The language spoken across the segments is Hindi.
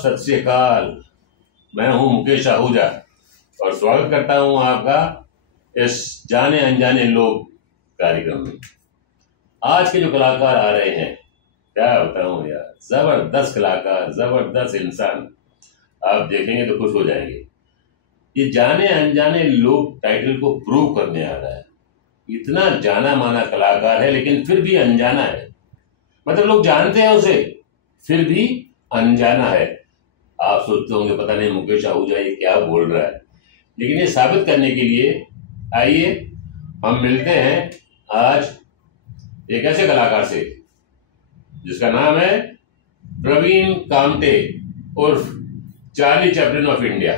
सत श्री अकाल। मैं हूं मुकेश आहूजा और स्वागत करता हूं आपका इस जाने अनजाने लोग कार्यक्रम में। आज के जो कलाकार आ रहे हैं, क्या बताऊं यार, जबरदस्त कलाकार, जबरदस्त इंसान। आप देखेंगे तो खुश हो जाएंगे। ये जाने अनजाने लोग टाइटल को प्रूव करने आ रहा है। इतना जाना माना कलाकार है लेकिन फिर भी अनजाना है। मतलब लोग जानते हैं उसे, फिर भी अनजाना है। आप सोचते होंगे पता नहीं मुकेश आहूजा ये क्या बोल रहा है, लेकिन ये साबित करने के लिए आइए हम मिलते हैं आज एक ऐसे कलाकार से जिसका नाम है प्रवीण कामटे उर्फ चार्ली चैपलिन ऑफ इंडिया।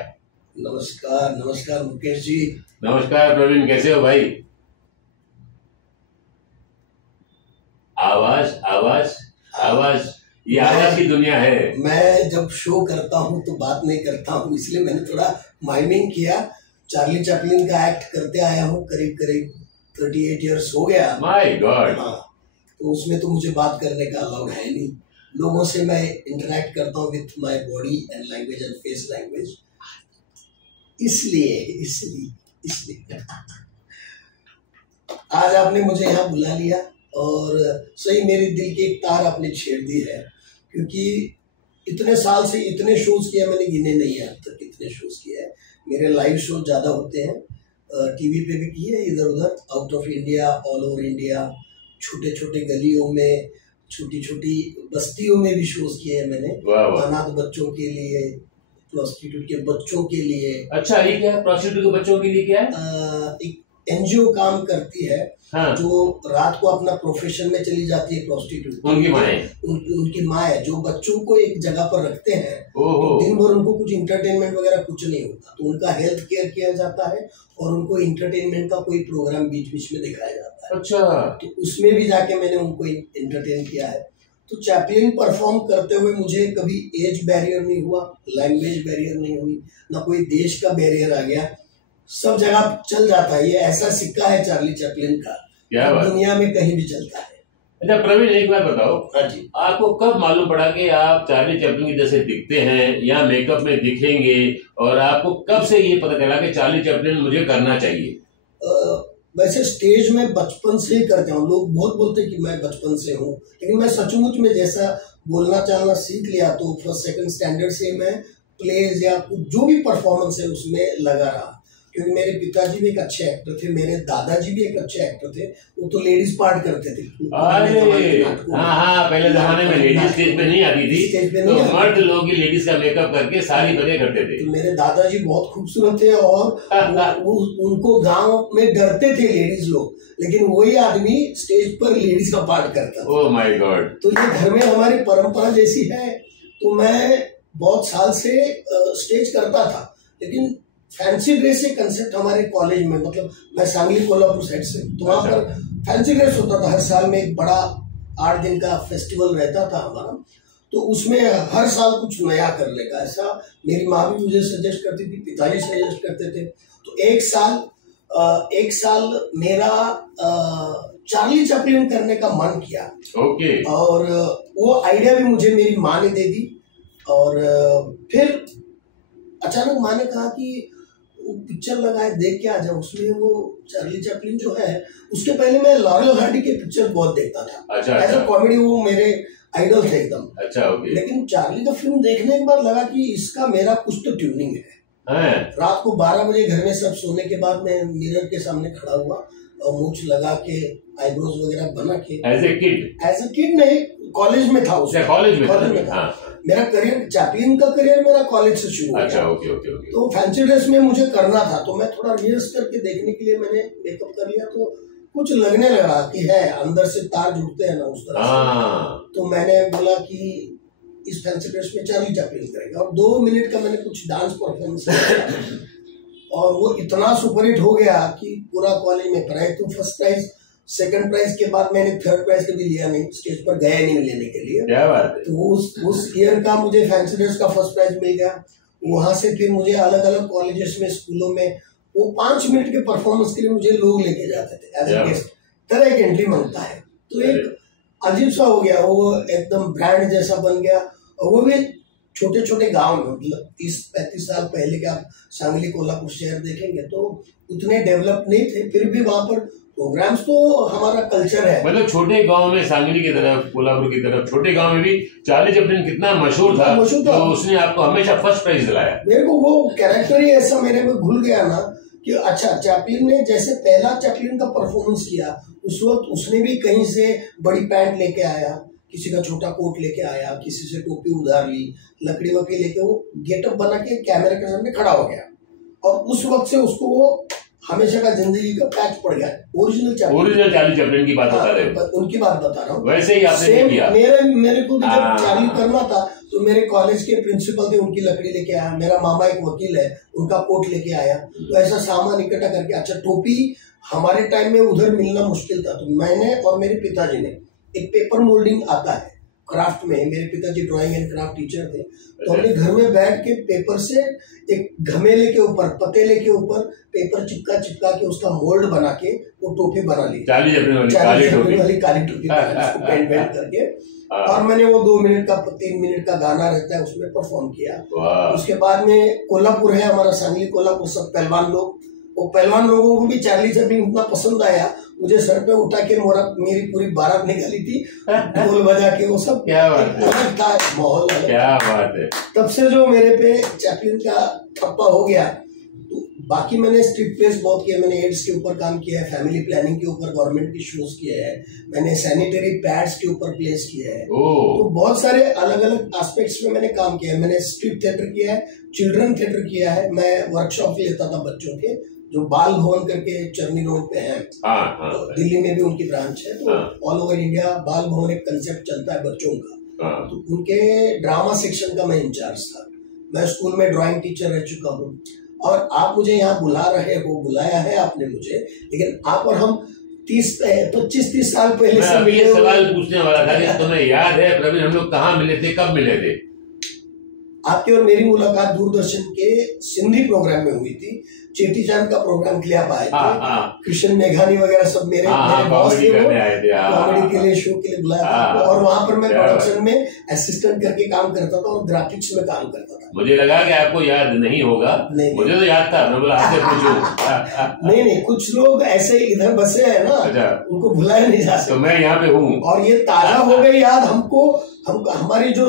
नमस्कार नमस्कार मुकेश जी। नमस्कार प्रवीण, कैसे हो भाई? आवाज आवाज आवाज, ये आवाज की दुनिया है। मैं जब शो करता हूं तो बात नहीं करता हूं, इसलिए मैंने थोड़ा माइमिंग किया। चार्ली चैपलिन का एक्ट करते आया हूं, करीब करीब 38 इयर्स हो गया। My God. हाँ, तो उसमें तो मुझे बात करने का अलाउड है नहीं। लोगों से मैं इंटरेक्ट करता हूं with my body and language and face language, इसलिए आज आपने मुझे यहाँ बुला लिया और सही मेरे दिल की एक तार आपने छेड़ दी है, क्योंकि इतने साल से इतने शोज किए, मैंने गिने नहीं है अब तक कितने शोज किए हैं। मेरे लाइव शो ज़्यादा होते हैं, टीवी पे भी किए, इधर उधर out of India, all over India, छोटे छोटे गलियों में, छोटी छोटी बस्तियों में भी शोज किए हैं मैंने। अनाथ बच्चों के लिए, प्रोस्टिट्यूट के बच्चों के लिए। अच्छा, ये क्या है? प्रोस्टिट्यूट के बच्चों के लिए क्या है? एक एनजीओ काम करती है। हाँ। जो रात को अपना प्रोफेशन में चली जाती है प्रोस्टिट्यूट, उनकी माँ है, जो बच्चों को एक जगह पर रखते हैं। तो दिन भर उनको कुछ इंटरटेनमेंट वगैरह कुछ नहीं होता, तो उनका हेल्थ केयर किया जाता है और उनको इंटरटेनमेंट का कोई प्रोग्राम बीच बीच में दिखाया जाता है। अच्छा। तो उसमें भी जाके मैंने उनको इंटरटेन किया है। तो चैपलिन परफॉर्म करते हुए मुझे कभी एज बैरियर नहीं हुआ, लैंग्वेज बैरियर नहीं हुई, ना कोई देश का बैरियर आ गया। सब जगह चल जाता है। ये ऐसा सिक्का है चार्ली चैपलिन का, दुनिया में कहीं भी चलता है। अच्छा प्रवीण, एक बात बताओ। हाँ जी। आपको कब मालूम पड़ा कि आप चार्ली चैपलिन की जैसे दिखते हैं या मेकअप में दिखेंगे, और आपको कब से ये पता चला कि चार्ली चैपलिन मुझे करना चाहिए? वैसे स्टेज में बचपन से ही करते हूँ। लोग बहुत बोलते कि मैं बचपन से हूँ, लेकिन मैं सचमुच में जैसा बोलना चालना सीख लिया तो फर्स्ट सेकंड स्टैंडर्ड से मैं प्लेज या जो भी परफॉर्मेंस है उसमें लगा रहा। क्योंकि मेरे पिताजी भी एक अच्छे एक्टर थे, मेरे दादाजी भी एक अच्छे एक्टर थे। वो तो लेडीज पार्ट करते थे। हाँ, पहले जमाने में लेडीज स्टेज पे नहीं आती थी, स्टेज पे तो मर्द लोग ही लेडीज का मेकअप करके सारी बने करते थे। तो मेरे दादाजी बहुत खूबसूरत थे और उनको गांव में डरते थे लेडीज लोग, लेकिन वही आदमी स्टेज पर लेडीज का पार्ट करता था। Oh my God. तो ये घर में हमारी परंपरा जैसी है। तो मैं बहुत साल से स्टेज करता था, लेकिन फैंसी ड्रेस एक कंसेप्ट हमारे कॉलेज में, मतलब मैं सांगली कोल्हापुर साइड से, तो वहाँ पर फैंसी ड्रेस होता था। हर साल में एक बड़ा 8 दिन का फेस्टिवल रहता था हमारा, तो उसमें हर साल कुछ नया करने का, ऐसा मेरी माँ भी मुझे सजेस्ट करती थी, पिताजी सजेस्ट करते थे। तो एक साल मेरा चार्ली चैपलिन करने का मन किया। ओके। और वो आइडिया भी मुझे मेरी माँ ने दे दी। और फिर अचानक माँ ने कहा कि वो पिक्चर लगाए, देख के आ जाओ। उसमें वो चार्ली चैपलिन जो है, उसके पहले मैं लॉरेल हार्डी के पिक्चर बहुत देखता था। अच्छा। एज अ कॉमेडी वो मेरे आइडल थे एकदम। अच्छा, ओके। लेकिन चार्ली का फिल्म देखने के बाद लगा कि इसका मेरा कुछ तो ट्यूनिंग है। रात को 12 बजे घर में सब सोने के बाद मैं मिरर के सामने खड़ा हुआ और मूंछ लगा के, आईब्रोज वगैरह बना के, एज ए किड नहीं, कॉलेज में था उसमें, कॉलेज में था। मेरा करियर, चैपलिन का करियर मेरा कॉलेज से शुरू हुआ। अच्छा, ओके। तो फैंसी ड्रेस में मुझे करना था, तो मैं थोड़ा रिहर्स करके देखने के लिए मैंने मेकअप कर लिया। तो कुछ लगने लगा कि है, अंदर से तार जुड़ते हैं ना उस तरह से। तो मैंने बोला कि इस फैंसी ड्रेस में चार्ली चैपलिन करेगा, और 2 मिनट का मैंने कुछ डांस परफॉर्मेंस किया और वो इतना सुपरहिट हो गया कि पूरा कॉलेज में प्राइज, तो फर्स्ट प्राइज, सेकंड प्राइज के बाद मैंने थर्ड प्राइज कभी लिया नहीं, स्टेज पर गया नहीं लेने के लिए। क्या बात है। तो उस ईयर का मुझे फैंसी ड्रेस का फर्स्ट प्राइज मिल गया। वहां से फिर मुझे अलग अलग कॉलेजेस में, स्कूलों में, वो 5 मिनट के परफॉर्मेंस के लिए मुझे लोग लेके जाते थे एज ए गेस्ट। तरह एक एंट्री मांगता है, तो एक अजीब सा हो गया, वो एकदम ब्रांड जैसा बन गया। और वो भी छोटे छोटे गांव में, मतलब 30-35 साल पहले के आप सांगली कोल्हापुर शहर देखेंगे तो उतने डेवलप नहीं थे, फिर भी वहां पर प्रोग्राम्स तो हमारा कल्चर है। मतलब छोटे गांव में, सांगली की तरफ, कोल्हापुर की तरफ, छोटे गांव में भी चार्ली चैपलिन कितना मशहूर था, तो उसने आपको हमेशा फर्स्ट प्राइज दिलाया। मेरे को वो कैरेक्टर ही ऐसा मेरे में घुल गया ना कि अच्छा, चैपलिन ने जैसे पहला चैपलिन का परफॉर्मेंस किया, उस वक्त उसने भी कहीं से बड़ी पैंट लेके आया, किसी का छोटा कोट लेके आया, किसी से टोपी उधार ली, लकड़ी वकड़ी लेके वो गेटअप बना के कैमरे के सामने खड़ा हो गया, और उस वक्त से उसको वो हमेशा का जिंदगी का पैच पड़ गया। ओरिजिनल चार्ली चैपलिन की बात बता रहे हो? उनकी बात बता रहा हूँ। वैसे ही आपने किया। मेरे को भी जब चार्ली करना था तो मेरे कॉलेज के प्रिंसिपल थे, उनकी लकड़ी लेके आया, मेरा मामा एक वकील है, उनका कोट लेके आया, तो ऐसा सामान इकट्ठा करके। अच्छा, टोपी हमारे टाइम में उधर मिलना मुश्किल था, तो मैंने और मेरे पिताजी ने, एक पेपर मोल्डिंग आता है क्राफ्ट में, मेरे पिताजी ड्राइंग एंड क्राफ्ट टीचर थे, तो हमने घर में बैठ के पेपर से एक घमेले के ऊपर, पतेले के ऊपर पेपर चिपका के उसका मोल्ड बना के वो टोपी बना ली, चार्ली चैपलिन वाली काली टोपी पेंट करके। और मैंने वो 2 मिनट का 3 मिनट का गाना रहता है उसमें परफॉर्म किया। उसके बाद में कोल्हापुर है हमारा, सांगली कोल्हापुर, सब पहलवान लोग, वो पहलवान लोगों को भी चार्ली चैपलिन इतना पसंद आया, मुझे सर पे उठा के मेरी पूरी बारात निकाली थी, ढोल बजा के, वो सब क्या बात अलग था माहौल। क्या बात है। तब से जो मेरे पे चैपलिन का ठप्पा हो गया। तो बाकी मैंने स्ट्रीट प्लेस बहुत किया, मैंने एड्स के ऊपर काम किया है, फैमिली प्लानिंग के ऊपर गवर्नमेंट के शोज किए हैं, मैंने सैनिटरी पैड्स के ऊपर प्लेस किए हैं, तो बहुत सारे अलग अलग एस्पेक्ट्स में मैंने काम किया है। मैंने स्ट्रीट थिएटर किया है, चिल्ड्रन थिएटर किया है, मैं वर्कशॉप लेता था बच्चों के, जो बाल भवन करके चरनी रोड पे है, तो दिल्ली में भी उनकी ब्रांच है, तो ऑल ओवर इंडिया बाल भवन एक कंसेप्ट चलता है बच्चों का, तो उनके ड्रामा सेक्शन का मैं इंचार्ज था। मैं स्कूल में ड्राइंग टीचर रह चुका हूँ, और आप मुझे यहाँ बुला रहे हो, बुलाया है आपने मुझे, लेकिन आप और हम 25-30 साल पहले से मिले। सवाल पूछने वाला था कि तुम्हें याद है प्रवीण, हम लोग कहाँ मिले थे, कब मिले थे? आपकी और मेरी मुलाकात दूरदर्शन के सिंधी प्रोग्राम में हुई थी, चेटी चांद का प्रोग्राम के लिए आप आए थे, कृष्ण मेघानी वगैरह सब मेरे बॉस थे, कॉमेडी के लिए, शो के लिए बुलाया था, और वहां पर मैं प्रोडक्शन में असिस्टेंट करके काम करता था और ग्राफिक्स में काम करता था। मुझे लगा कि आपको याद नहीं होगा, मुझे तो याद था, मैं बोला आपसे पूछूं। नहीं, कुछ लोग ऐसे इधर बसे हैं ना, उनको भुलाया नहीं जा सकता। तो मैं यहाँ पे हूँ, और ये ताजा हो गई याद हमको, हमारी जो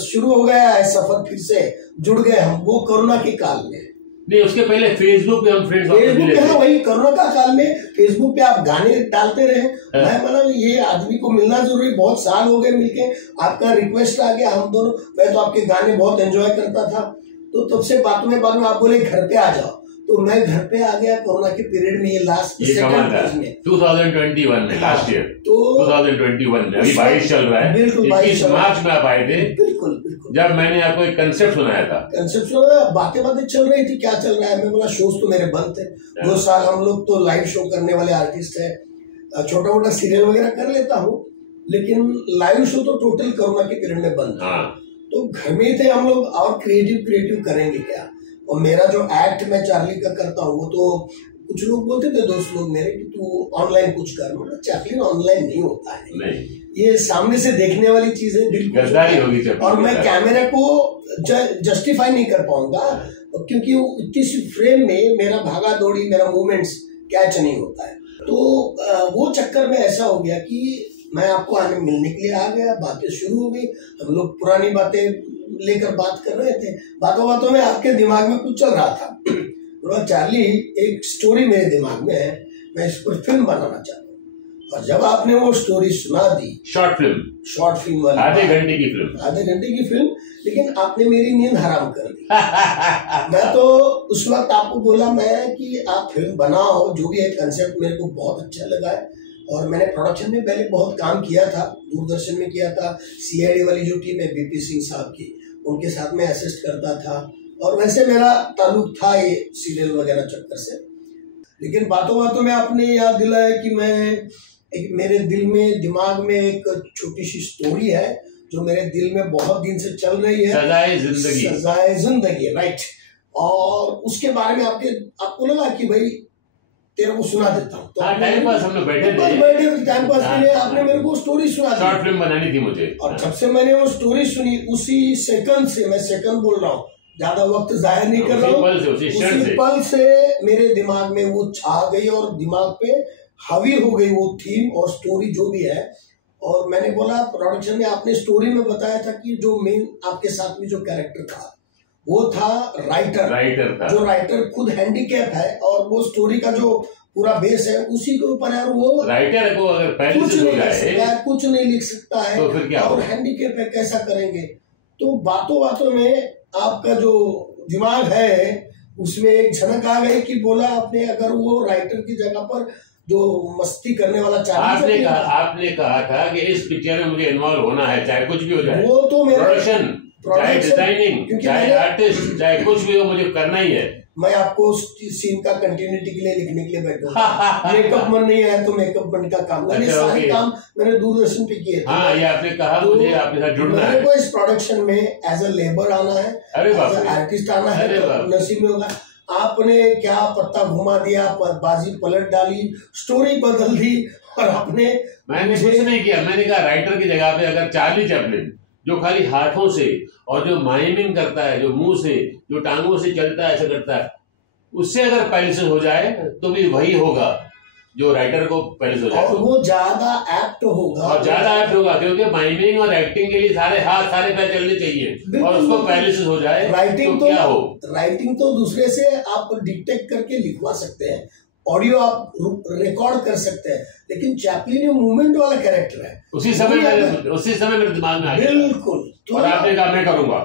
शुरू हो गया है सफर, फिर से जुड़ गए हम, वो कोरोना के काल में। नहीं, उसके पहले फेसबुक पे हम फ्रेंड्स, फेसबुक पे, हाँ वही कोरोना का काल में फेसबुक पे आप गाने डालते रहे, मैं मतलब ये आदमी को मिलना जरूरी, बहुत साल हो गए मिलके, आपका रिक्वेस्ट आ गया, हम दोनों, मैं तो आपके गाने बहुत एंजॉय करता था, तो तब से बाद में आप बोले घर पे आ जाओ, तो मैं घर पे आ गया कोरोना के पीरियड में, ये लास्ट सेकंड फेज में 2021 में, लास्ट ईयर, तो 2021 में, अभी 22 चल रहा है, बिल्कुल 21 मार्च में आप आए थे, बिल्कुल, जब मैंने आपको एक कंसेप्ट सुनाया था। कंसेप्ट सुनाया, बातें चल रही थी, क्या चल रहा है, मैं बोला शोज तो मेरे बंद थे 2 साल, हम लोग तो लाइव शो करने वाले आर्टिस्ट है, छोटा मोटा सीरियल वगैरह कर लेता हूँ, लेकिन लाइव शो तो टोटल कोरोना के पीरियड में बंद था, तो घर में थे हम लोग, और क्रिएटिव करेंगे क्या। और मेरा जो एक्ट मैं चार्ली का करता हूँ, वो तो कुछ लोग बोलते थे, दोस्त लोग मेरे, कि तू ऑनलाइन कुछ कर, मतलब चैपलिन ऑनलाइन नहीं होता है, नहीं, ये सामने से देखने वाली चीज है, गद्दारी होगी, और मैं कैमरे को जस्टिफाई नहीं कर पाऊंगा, क्योंकि किसी फ्रेम में मेरा भागा दौड़ी, मेरा मूवमेंट्स कैच नहीं होता है, तो वो चक्कर में ऐसा हो गया कि मैं आपको आने मिलने के लिए आ गया, बातें शुरू हो गई, हम लोग पुरानी बातें लेकर बात कर रहे थे, बातों में आपके दिमाग में कुछ चल रहा था, बोला चार्ली एक स्टोरी मेरे दिमाग में है, मैं इस पर फिल्म बनाना चाहता हूँ, और जब आपने वो स्टोरी सुना दी, शॉर्ट फिल्म वाली, आधे घंटे की फिल्म, लेकिन आपने मेरी नींद हराम कर दी। मैं तो उस वक्त आपको बोला मैं कि आप फिल्म बनाओ, जो भी है कंसेप्ट मेरे को बहुत अच्छा लगा है, और मैंने प्रोडक्शन में पहले बहुत काम किया था, दूरदर्शन में किया था, CID वाली जो टीम है BP सिंह साहब की, उनके साथ में असिस्ट करता था, और वैसे मेरा ताल्लुक था ये सीरियल वगैरह चक्कर से। लेकिन बातों में आपने याद दिलाया कि मेरे दिल में, दिमाग में एक छोटी सी स्टोरी है जो मेरे दिल में बहुत दिन से चल रही है, सजाए जिंदगी, राइट। और उसके बारे में आपको लगा कि भाई तेरे को सुना देता हूँ। तो टाइम पास हम लोग बैठे थे, टाइम पास के लिए आपने मेरे को स्टोरी सुना दी, शॉर्ट फिल्म बनानी थी मुझे। और जब से मैंने वो स्टोरी सुनी, उसी सेकंड से, मैं सेकंड बोल रहा हूँ, ज्यादा वक्त जाया नहीं कर रहा हूँ, उसी पल से मेरे दिमाग में वो छा गई और दिमाग पे हावी हो गई वो थीम और स्टोरी जो भी है। और मैंने बोला प्रोडक्शन में, आपने स्टोरी में बताया था कि जो मेन आपके साथ में जो कैरेक्टर था वो था राइटर था, जो राइटर खुद हैंडीकैप है, और वो स्टोरी का जो पूरा बेस है उसी के ऊपर है। और वो राइटर को अगर पहले कुछ नहीं लिख सकता है, कुछ नहीं लिख सकता है, तो फिर क्या और हैंडीकैप है, कैसा करेंगे? तो बातों बातों में आपका जो दिमाग है उसमें एक झनक आ गई कि बोला आपने, अगर वो राइटर की जगह पर जो मस्ती करने वाला आपने कहा था कि इस पिक्चर में मुझे इन्वॉल्व होना है, चाहे कुछ भी हो जाए, वो तो मेरा प्रोडक्शन, चाहे डिजाइनिंग, चाहे आर्टिस्ट, चाहे कुछ भी हो, मुझे करना ही है। मैं आपको सीन का कंटिन्यूटी के लिए लिखने के लिए बैठा, मेकअप मन नहीं आया तो मेकअप मन का काम, मैंने सारे काम मैंने दूरदर्शन पे किए थे। हाँ, ये आपने कहा, तो मुझे आपके साथ जुड़ना है, मेरे को इस प्रोडक्शन में एज अ लेबर आना है, एज अ आर्टिस्ट आना है, तो नसीब में होगा। आपने क्या पत्ता घुमा दिया, बाजी पलट डाली, स्टोरी बदल दी, और मैंने कुछ नहीं किया। मैंने कहा राइटर की जगह पे अगर चार्ली चैपलिन, जो खाली हाथों से और जो माइमिंग करता है, जो मुंह से, जो टांगों से चलता है, ऐसा करता है, उससे अगर पैलेस हो जाए तो भी वही होगा जो राइटर को पैलेस हो जाए, और वो ज्यादा एप्ट होगा, और ज्यादा एप्ट होगा, क्योंकि माइमिंग और एक्टिंग के लिए सारे हाथ सारे पैर चलने चाहिए, और उसको पैलेस हो जाए। राइटिंग तो क्या हो, राइटिंग तो दूसरे से आप डिक्टेट करके लिखवा सकते हैं, ऑडियो आप रिकॉर्ड कर सकते हैं, लेकिन चैपलिन मूवमेंट वाला कैरेक्टर है, उसी समय मेरे दिमाग में आ गया। बिल्कुल। तो और आपने कहा मैं करूंगा।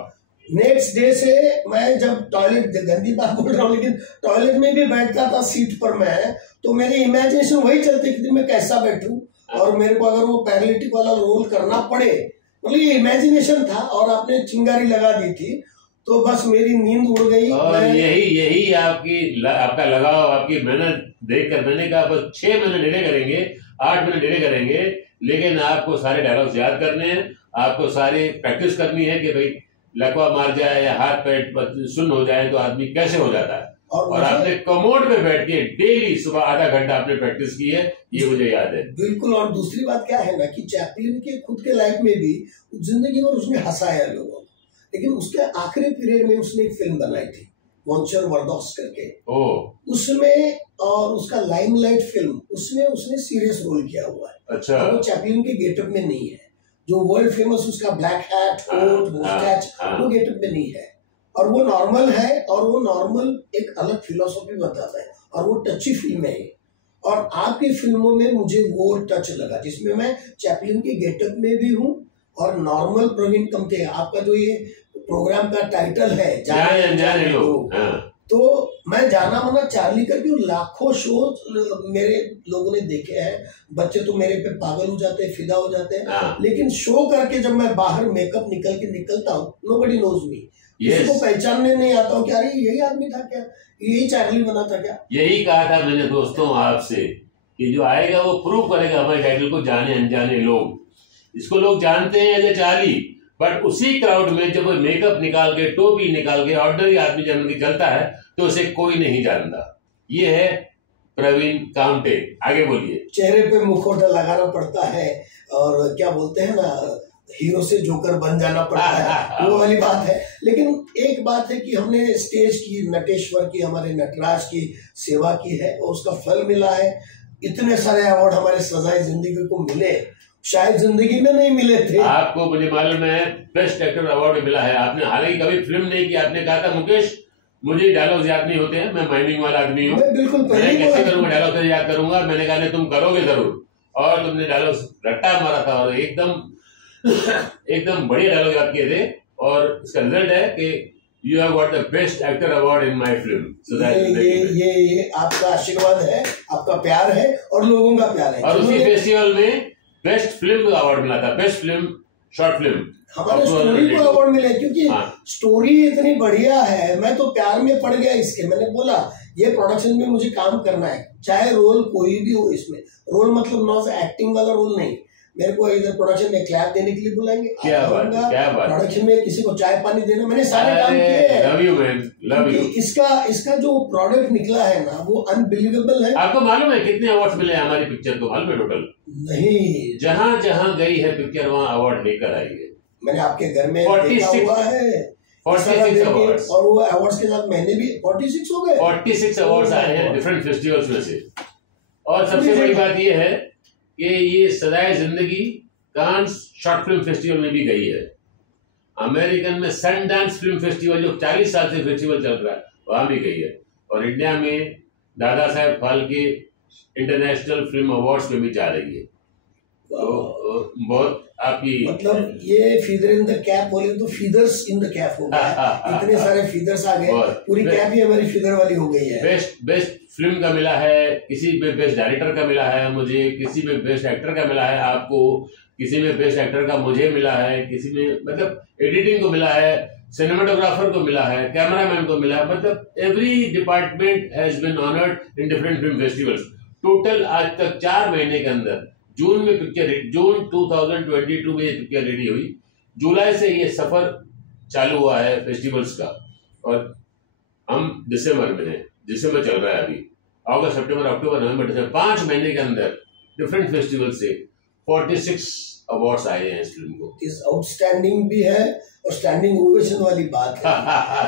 नेक्स्ट डे से मैं जब टॉयलेट, गंदी बात बोल रहा हूँ, लेकिन टॉयलेट में भी बैठता था सीट पर मैं, तो मेरी इमेजिनेशन वही चलती कि मैं कैसा बैठूं, और मेरे को अगर वो पैरालिटिक वाला रोल करना पड़े, मतलब ये इमेजिनेशन था। और आपने चिंगारी लगा दी थी तो बस मेरी नींद उड़ गई। और यही आपका लगाव, आपकी मेहनत देखकर मैंने कहा बस 6 महीने डिले करेंगे, 8 महीने डिले करेंगे, लेकिन आपको सारे डायलॉग्स याद करने हैं, आपको सारी प्रैक्टिस करनी है कि भाई लकवा मार जाए या हाथ पैर सुन्न हो जाए तो आदमी कैसे हो जाता है। और आपने कमोड में बैठ के डेली सुबह आधा घंटा आपने प्रैक्टिस की है, ये मुझे याद है। बिल्कुल। और दूसरी बात क्या है ना कि चैपलिन के खुद के लाइफ में भी जिंदगी भर उसने हंसाया लोगों को, लेकिन उसके आखिरी पीरियड में उसने एक फिल्म बनाई थी मॉन्स्टर वर्डॉक्स करके, उसमें, और उसका लाइमलाइट फिल्म, उसमें उसने सीरियस रोल किया हुआ है। अच्छा। वो चैपलिन के गेटअप में नहीं है, जो वर्ल्ड फेमस उसका ब्लैक हैट, कोट, मुस्टैच, वो गेटअप में नहीं है, और वो नॉर्मल है, और वो नॉर्मल एक अलग फिलोसॉफी बताता है, और वो टची फिल्म है। और आपकी फिल्मों में मुझे वो टच लगा जिसमें मैं चैपलिन के गेटअप में भी हूँ और नॉर्मल प्रवीण कमते। आपका जो ये प्रोग्राम का टाइटल है जाने अनजाने लोग, तो मैं जाना माना चार्ली करके लाखों शो मेरे लोगों ने देखे हैं, बच्चे तो मेरे पे पागल हो जाते हैं, फिदा हो जाते हैं, लेकिन शो करके जब मैं बाहर मेकअप निकलता हूँ, नोबडी नोज मी, किसी को पहचानने नहीं आता हूँ कि अरे यही आदमी था क्या, यही चार्ली बना था क्या। यही कहा था मैंने दोस्तों आपसे कि जो आएगा वो प्रूव करेगा हमारे टाइटल को, जाने अनजाने लोग। इसको लोग जानते हैं एज चार्ली, बट उसी क्राउड में जब मेकअप निकाल के, टोपी निकाल के ऑर्डिनरी आदमी जब चलता है तो उसे कोई नहीं जानता। ये है प्रवीण कामटे। आगे बोलिए। चेहरे पे मुखौटा लगाना पड़ता है, और क्या बोलते हैं ना, हीरो से जोकर बन जाना पड़ता है, वो वाली बात है। लेकिन एक बात है कि हमने स्टेज की, नटेश्वर की, हमारे नटराज की सेवा की है, और उसका फल मिला है। इतने सारे अवार्ड हमारे सजाए जिंदगी को मिले, शायद जिंदगी में नहीं मिले थे। आपको मुझे मालूम है बेस्ट एक्टर अवार्ड मिला है। आपने हालांकि कभी फिल्म नहीं की, आपने कहा था मुकेश मुझे डायलॉग याद नहीं होते हैं, मैं माइमिंग वाला आदमी हूँ, बिल्कुल कैसे करूंगा, डायलॉग कैसे याद करूंगा। मैंने कहा नहीं तुम करोगे जरूर, और तुमने डायलॉग रट्टा मारा था और एकदम बढ़िया डायलॉग याद किए थे, और इसका रिजल्ट है कि you have got the best actor award in my film. ये आपका आशीर्वाद है, आपका प्यार है, और लोगों का प्यार है। और उसी फेस्टिवल में बेस्ट फिल्म का अवार्ड मिला था, बेस्ट फिल्म, शॉर्ट फिल्म। हमारे स्टोरी को अवार्ड मिले, क्योंकि स्टोरी इतनी बढ़िया है। मैं तो प्यार में पड़ गया इसके। मैंने बोला ये प्रोडक्शन में मुझे काम करना है, चाहे रोल कोई भी हो। इसमें रोल मतलब नॉट एक्टिंग वाला रोल नहीं, मेरे को इधर प्रोडक्शन में क्लैप देने के लिए बुलाएंगे, क्या बात, क्या बात। प्रोडक्शन में किसी को चाय पानी देना, मैंने सारे काम किए हैं। Love you man, love you. इसका जो प्रोडक्ट निकला है ना वो अनबिलीवेबल है। आपको मालूम है कितने अवार्ड्स मिले हैं हमारी पिक्चर को? मालूम है टोटल? नहीं, जहाँ जहाँ गई है पिक्चर वहाँ अवार्ड लेकर आई है। मैंने आपके घर में 46 देखा हुआ है 46 अवार्ड्स, और वो अवार्ड्स के साथ मैंने भी 46 हो गए। 46 अवार्ड्स आए हैं डिफरेंट फेस्टिवल्स में से। और सबसे बड़ी बात ये है कि ये सदाए जिंदगी कांस शॉर्ट फिल्म फेस्टिवल में भी गई है। अमेरिकन में सनडांस फिल्म फेस्टिवल जो 40 साल से फेस्टिवल चल रहा है वहां भी गई है। और इंडिया में Dada Saheb Phalke international film awards में भी जा रही है। तो बहुत आपकी मतलब ये फीदर इन द कैप बोले तो फीदर्स इन द कैप हो गया। इतने सारे फीदर्स आ गए, पूरी कैप ही हमारी फीदर वाली हो गई है। बेस्ट फिल्म का मिला है, किसी में बेस्ट डायरेक्टर का मिला है, मुझे किसी में बेस्ट एक्टर का मिला है, आपको किसी में बेस्ट एक्टर का मुझे मिला है, किसी में मतलब एडिटिंग को मिला है, सिनेमाटोग्राफर को मिला है, कैमरामैन को मिला है। मतलब every department has been honoured in different film festivals. Total आज तक 4 महीने के अंदर जून 2022 में ये पिक्चर रेडी हुई। जुलाई से ये सफर चालू हुआ है फेस्टिवल्स का और हम दिसंबर में हैं। दिसंबर चल रहा है अभी, अगस्त, सितंबर, अक्टूबर, नवंबर, दिसंबर, 5 महीने के अंदर डिफरेंट फेस्टिवल से 46 अवार्ड्स आए हैं इस फिल्म को। इस आउटस्टैंडिंग भी है और स्टैंडिंग ओवेशन वाली बात है।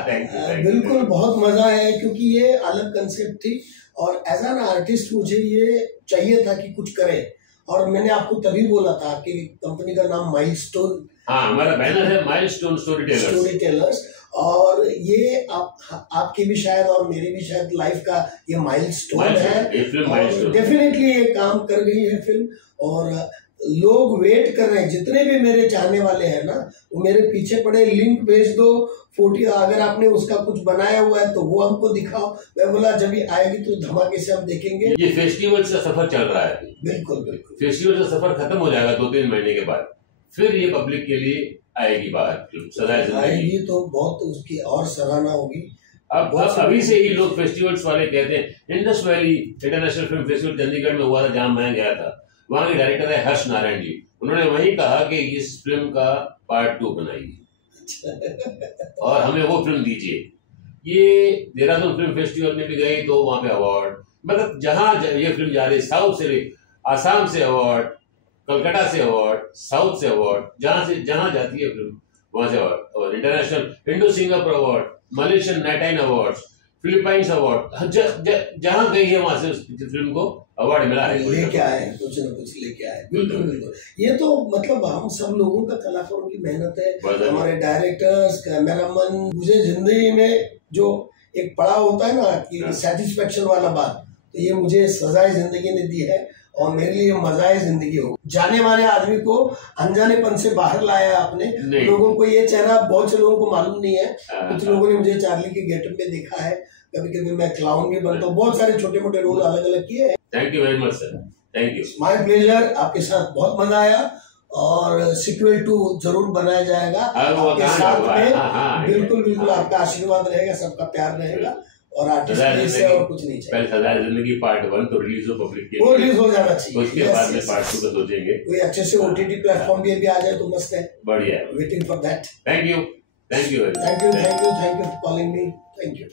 Thank you. बिल्कुल, बहुत मजा है क्योंकि ये अलग कंसेप्ट थी और एज एन आर्टिस्ट मुझे ये चाहिए था कि कुछ करें। और मैंने आपको तभी बोला था कि कंपनी का नाम माइलस्टोन, हाँ हमारा बैनर है माइलस्टोन स्टोरी टेलर्स। और ये आपकी भी शायद और मेरी भी शायद लाइफ का ये माइलस्टोन है। डेफिनेटली ये काम कर गई है फिल्म और लोग वेट कर रहे हैं। जितने भी मेरे चाहने वाले हैं ना वो मेरे पीछे पड़े, लिंक भेज दो, फोटो अगर आपने उसका कुछ बनाया हुआ है तो वो हमको दिखाओ। मैं बोला जब ये आएगी तो धमाके से हम देखेंगे। ये फेस्टिवल का सफर चल रहा है। बिल्कुल बिल्कुल, फेस्टिवल का सफर खत्म हो जाएगा 2-3 महीने के बाद, फिर ये पब्लिक के लिए आएगी बाहर सदाए जिंदगी। आएगी तो बहुत उसकी और सराहना होगी। अब अभी से ही लोग फेस्टिवल्स वाले कहते हैं। Indus valley international film festival Chandigarh में हुआ था जहां मैं गया था। वहां के डायरेक्टर है हर्ष नारायण जी। उन्होंने वही कहा कि इस फिल्म का पार्ट 2 बनाइए और हमें वो फिल्म दीजिए। ये देहरादून फिल्म फेस्टिवल में भी गई तो वहां पे अवार्ड, मतलब जहां ये फिल्म जा रही, साउथ से, आसाम से अवार्ड, कलकत्ता से अवार्ड, साउथ से अवार्ड, जहां जाती है फिल्म वहां से अवार्ड। और international Indo Singapore award, Malaysian नाइटाइन अवार्ड, फिलीपाइंस अवार्ड, जहां गई है वहां से फिल्म को अवार्ड मिला है। लेके आए कुछ न कुछ लेके आए। बिल्कुल बिल्कुल, ये तो मतलब हम सब लोगों का, कलाकारों की मेहनत है। हमारे डायरेक्टर्स, कैमरामैन, मुझे जिंदगी में जो एक पड़ाव होता है ना कि सेटिस्फेक्शन वाला बात, तो ये मुझे सजाए जिंदगी ने दी है और मेरे लिए मजाए जिंदगी हो। जाने माने आदमी को अनजानेपन से बाहर लाया आपने। लोगों को ये चेहरा बहुत से लोगों को मालूम नहीं है। कुछ लोगों ने मुझे चार्ली के गेटअप में देखा है, कभी कभी मैं क्लाउन भी बनता हूँ, बहुत सारे छोटे मोटे रोल अलग अलग किए हैं। Thank you very much sir, thank you. My pleasure, आपके साथ बहुत मजा आया और सीक्वल 2 जरूर बनाया जाएगा आपके साथ में। बिल्कुल बिल्कुल, आपका आशीर्वाद रहेगा, सबका प्यार रहेगा और आर्टिस्ट से और कुछ नहीं चाहिए। पहले सदाए जिंदगी पार्ट 1 तो रिलीज हो पब्लिक के लिए, वो रिलीज हो जाना चाहिए, उसके बाद में पार्ट 2 का सोचेंगे। कोई अच्छे से OTT प्लेटफॉर्म पे भी आ जाए तो मस्त है। बढ़िया, waiting for that. Thank you, thank you, thank you, thank you, thank you for calling me. Thank you.